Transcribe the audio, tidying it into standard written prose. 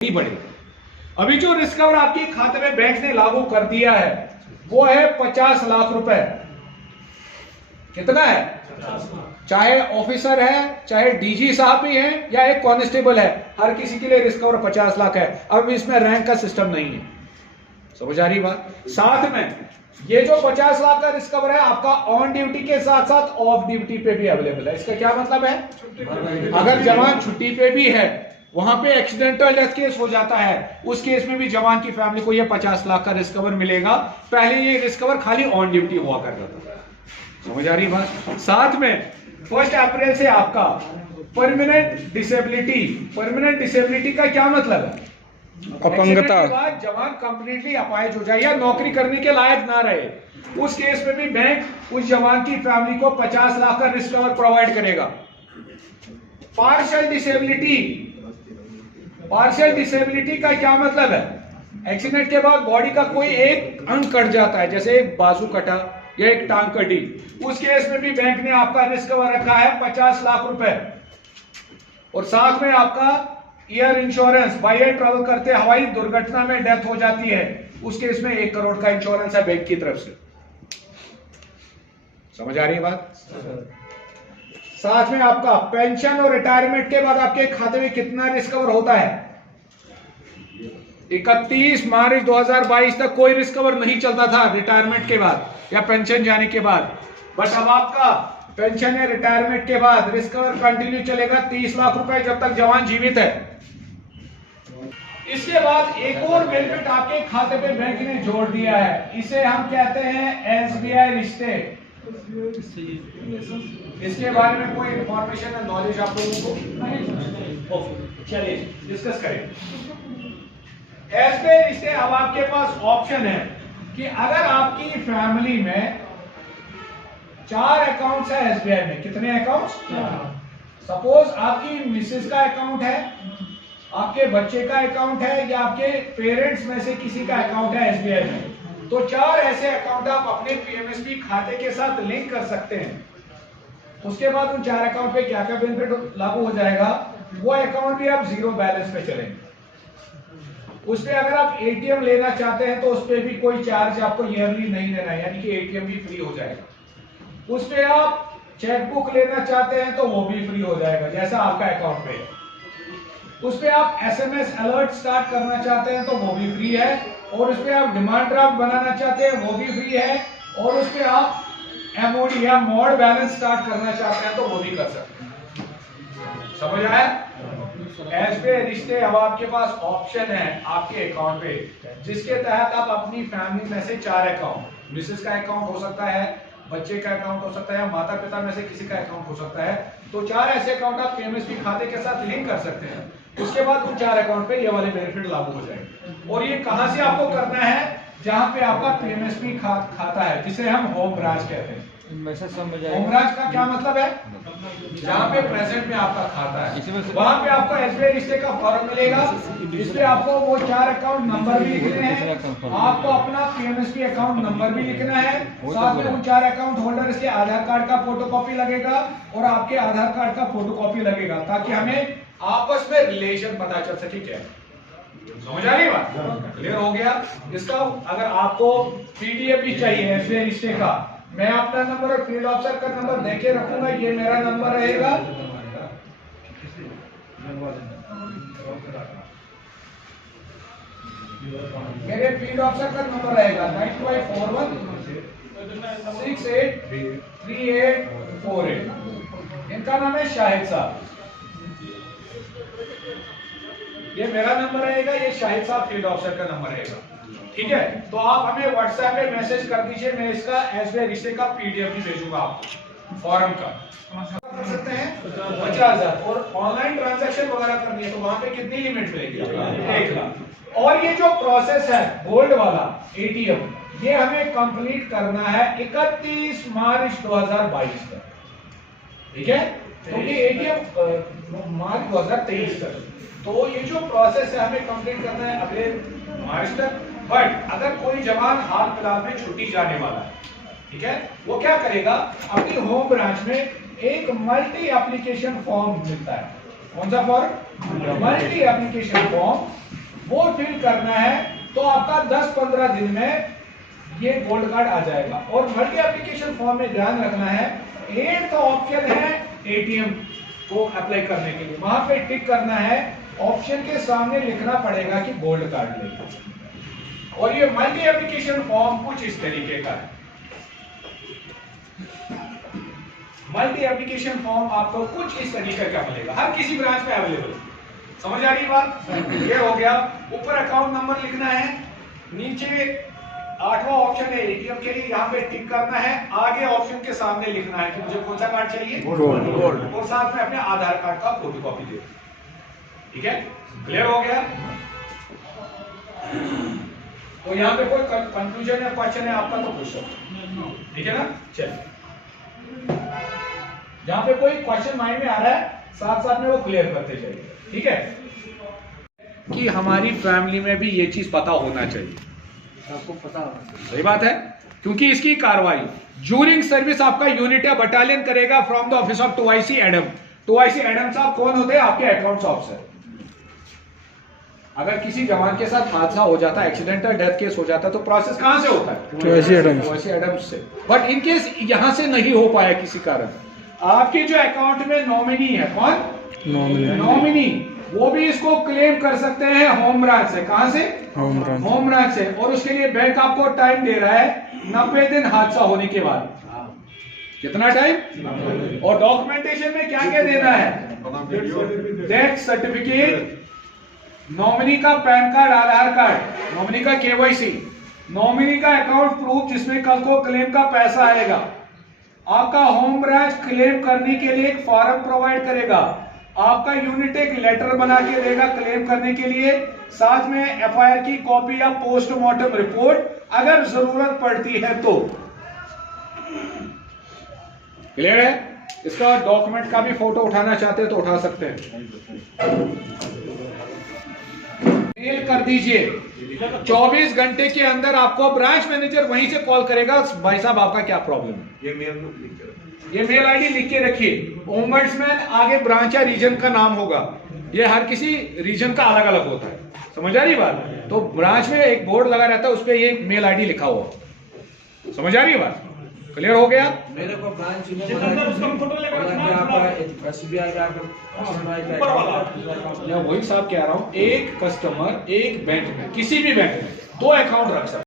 नहीं पड़ेगी। अभी जो रिस्क कवर आपके खाते में बैंक ने लागू कर दिया है वो है 50 लाख रुपए। कितना है? 50 लाख। चाहे ऑफिसर है, चाहे डीजी साहब भी हैं या एक कांस्टेबल है, हर किसी के लिए रिस्क कवर 50 लाख है। अब इसमें रैंक का सिस्टम नहीं है। समझ आ रही बात? साथ में ये जो 50 लाख का रिस्क कवर है आपका ऑन ड्यूटी के साथ साथ ऑफ ड्यूटी पे भी अवेलेबल है। इसका क्या मतलब है? अगर जवान छुट्टी पे भी है, वहां पे एक्सीडेंटल डेथ केस हो जाता है, उस केस में भी जवान की फैमिली को ये 50 लाख का रिस्क कवर मिलेगा। पहले ये रिस्क कवर खाली ऑन ड्यूटी हुआ करता था। समझ आ रही बात? साथ में 1 अप्रैल से आपका परमानेंट डिसेबिलिटी। परमानेंट डिसेबिलिटी का क्या मतलब है? अपंगता के बाद जवान कंप्लीटली अपाहिज हो जाए या नौकरी करने के लायक ना रहे, उस केस में भी बैंक उस जवान की फैमिली को 50 लाख का रिस्क कवर प्रोवाइड करेगा। Partial disability. पार्शियल डिसेबिलिटी का क्या मतलब है? एक्सीडेंट के बाद बॉडी का कोई एक अंग कट जाता है, जैसे एक बाजू कटा या एक टांग कटी, उस केस में भी बैंक ने आपका रिस्क कवर रखा है 50 लाख रुपए। और साथ में आपका air insurance. By air travel करते हवाई दुर्घटना में डेथ हो जाती है, उस केस में 1 करोड़ का इंश्योरेंस है बैंक की तरफ से। समझ आ रही है बात? साथ में आपका पेंशन और रिटायरमेंट के बाद आपके खाते में कितना रिस्क कवर होता है? 31 मार्च 2022 तक कोई रिस्क कवर नहीं चलता था रिटायरमेंट के बाद या पेंशन जाने के बाद। बट अब आपका पेंशन या रिटायरमेंट के बाद रिस्क कवर कंटिन्यू चलेगा 30 लाख रुपए जब तक जवान जीवित है। इसके बाद एक और बेनिफिट आपके खाते पे बैंक ने जोड़ दिया है, इसे हम कहते हैं एसबीआई रिश्ते। इसके बारे में कोई इंफॉर्मेशन या नॉलेज आप लोगों को? चलिए डिस्कस करें। एसबीआई रिश्ते, अब आपके पास ऑप्शन है कि अगर आपकी फैमिली में 4 अकाउंट्स है एसबीआई में। कितने अकाउंट्स? सपोज आपकी मिसेस का अकाउंट है, आपके बच्चे का अकाउंट है या आपके पेरेंट्स में से किसी का अकाउंट है एसबीआई में, तो 4 ऐसे अकाउंट आप अपने पीएमएसबी खाते के साथ लिंक कर सकते हैं। उसके बाद उन 4 अकाउंट पे क्या क्या बेनिफिट लागू हो जाएगा? वो अकाउंट भी आप 0 बैलेंस पे चलेंगे। उस पे अगर आप एटीएम लेना चाहते हैं तो उस पे भी कोई चार्ज आपको ईयरली नहीं देना है, यानी कि एटीएम भी फ्री हो जाएगा। उस पे आप चेकबुक लेना चाहते हैं तो वो भी फ्री हो जाएगा, जैसा आपका अकाउंट पे है। उस पे आप एसएमएस अलर्ट स्टार्ट करना चाहते हैं तो वो भी फ्री है, और उस पे आप डिमांड ड्राफ्ट बनाना चाहते हैं वो भी फ्री है, और उस पे आप एमओडी या मोड बैलेंस स्टार्ट करना चाहते हैं तो वो भी कर सकते हैं। समझ आया? एसबीआई रिश्ते, अब आपके पास ऑप्शन है आपके अकाउंट पे जिसके तहत आप अपनी फैमिली में से 4 अकाउंट, मिसेस का अकाउंट हो सकता है, बच्चे का अकाउंट हो सकता है, या माता पिता में से किसी का अकाउंट हो सकता है, तो 4 ऐसे अकाउंट आप पीएमएसबी खाते के साथ लिंक कर सकते हैं। उसके बाद उन 4 अकाउंट पे ये वाले बेनिफिट लागू हो जाएंगे। और ये कहां से आपको करना है? जहां पे आपका पीएमएसबी खाता है, जिसे हम होम ब्रांच कहते हैं। होम ब्रांच का क्या मतलब है? जहां पे प्रेजेंट में आपका खाता है, वहां पे आपको एसबीआई रिश्ते का फॉर्म मिलेगा। इसमें आपको वो 4 अकाउंट नंबर भी लिखने हैं, आपको अपना पीएमएसबी अकाउंट नंबर भी लिखना है, साथ में उन 4 अकाउंट होल्डर्स के आधार कार्ड का फोटोकॉपी लगेगा और आपके आधार कार्ड का फोटोकॉपी लगेगा, ताकि हमें आपस में रिलेशन पता चल सके। क्या समझ आ रही बात? क्लियर हो गया? इसका अगर आपको पीडीएफ भी चाहिए एसबीआई रिश्ते का, मैं अपना नंबर और फील्ड ऑफिसर का नंबर देके रखूंगा, ये मेरा नंबर रहेगा। मेरे फील्ड ऑफिसर का नंबर रहेगा 9541 683848। इनका नाम है शाहिद साहब। ये मेरा नंबर रहेगा, ये शाहिद साहब फील्ड ऑफिसर का नंबर रहेगा। ठीक है? तो आप हमें व्हाट्सएप पे मैसेज कर दीजिए, मैं इसका एसबीआई रिश्ते का पीडीएफ भी भेजूंगा आपको फॉर्म का। कर सकते हैं 50,000, और ऑनलाइन ट्रांजैक्शन वगैरह करनी है तो वहां पे कितनी लिमिट मिलेगी? 1 लाख। और ये जो प्रोसेस है गोल्ड वाला एटीएम, ये हमें कंप्लीट करना है 31 मार्च 2022 तक। ठीक है? तो ये एटीएम मार्च 2023 तक, तो ये जो प्रोसेस है हमें कंप्लीट करना है अगले मार्च तक। बट अगर कोई जवान हाल फिलहाल में छुट्टी जाने वाला है, ठीक है, वो क्या करेगा? अपनी होम ब्रांच में एक मल्टी एप्लीकेशन फॉर्म मिलता है, कौन सा फॉर्म? Multi application form. वो फिल करना है तो आपका 10-15 दिन में ये गोल्ड कार्ड आ जाएगा। और मल्टी एप्लीकेशन फॉर्म में ध्यान रखना है, 8th ऑप्शन है एटीएम को अप्लाई करने के लिए, वहां पे टिक करना है, ऑप्शन के सामने लिखना पड़ेगा कि गोल्ड कार्ड ले। और ये मल्टी एप्लीकेशन फॉर्म कुछ इस तरीके का है। मल्टी एप्लीकेशन फॉर्म आपको कुछ इस तरीके का मिलेगा, हर किसी ब्रांच में अवेलेबल। समझ आ रही बात? ये हो गया। ऊपर अकाउंट नंबर लिखना है, नीचे 8वां ऑप्शन है एटीएम के लिए, यहाँ पे टिक करना है, आगे ऑप्शन के सामने लिखना है कि मुझे कौन सा कार्ड चाहिए, गोल्ड, और साथ में अपने आधार कार्ड का फोटोकॉपी दे। ठीक है, क्लियर हो गया? तो यहाँ पे कोई कंफ्यूजन या क्वेश्चन है आपका तो पूछ सकते, ठीक है ना? चलिए, जहां पे कोई क्वेश्चन माइंड में आ रहा है साथ साथ में वो क्लियर करते जाइए। ठीक है, कि हमारी फैमिली में भी ये चीज पता होना चाहिए, आपको पता होना चाहिए। सही बात है, क्योंकि इसकी कार्रवाई ड्यूरिंग सर्विस आपका यूनिट या बटालियन करेगा from the office of 2IC Adam. 2IC Adam साहब कौन होते हैं? आपके अकाउंट्स ऑफिसर। अगर किसी जवान के साथ हादसा हो जाता है, एक्सीडेंटल डेथ केस हो जाता है, तो प्रोसेस कहां से होता है? 2IC एडम्स से। बट इन केस यहां से नहीं हो पाया किसी कारण, आपके जो अकाउंट में नॉमिनी है, कौन? नॉमिनी, वो भी इसको क्लेम कर सकते हैं होम ब्रांच से। कहां से? होम ब्रांच से। और उसके लिए बैंक आपको टाइम दे रहा है 90 दिन हादसा होने के बाद। कितना टाइम? और डॉक्यूमेंटेशन में क्या क्या देना है? डेथ सर्टिफिकेट, नॉमिनी का पैन कार्ड, आधार कार्ड, नॉमिनी का KYC, नॉमिनी का अकाउंट प्रूफ जिसमें कल को क्लेम का पैसा आएगा। आपका होम ब्रांच क्लेम करने के लिए एक फॉर्म प्रोवाइड करेगा, आपका यूनिट एक लेटर बना के देगा क्लेम करने के लिए, साथ में FIR की कॉपी या पोस्टमार्टम रिपोर्ट अगर जरूरत पड़ती है तो। क्लियर है? इसका डॉक्यूमेंट का भी फोटो उठाना चाहते हैं तो उठा सकते हैं। मेल कर दीजिए, 24 घंटे के अंदर आपको ब्रांच मैनेजर वहीं से कॉल करेगा, भाई साहब आपका क्या प्रॉब्लम है। ये मेल आईडी लिख के रखिए। ओम्बड्समैन आगे ब्रांच या रीजन का नाम होगा, ये हर किसी रीजन का अलग अलग होता है। समझ आ रही बात? तो ब्रांच में एक बोर्ड लगा रहता है, उस पर ये मेल आईडी लिखा हुआ। समझ आ रही बात? क्लियर हो गया? मेरे को ब्रांच वही साहब कह रहा हूं, एक कस्टमर एक बैंक में, किसी भी बैंक में 2 अकाउंट रख सकता है।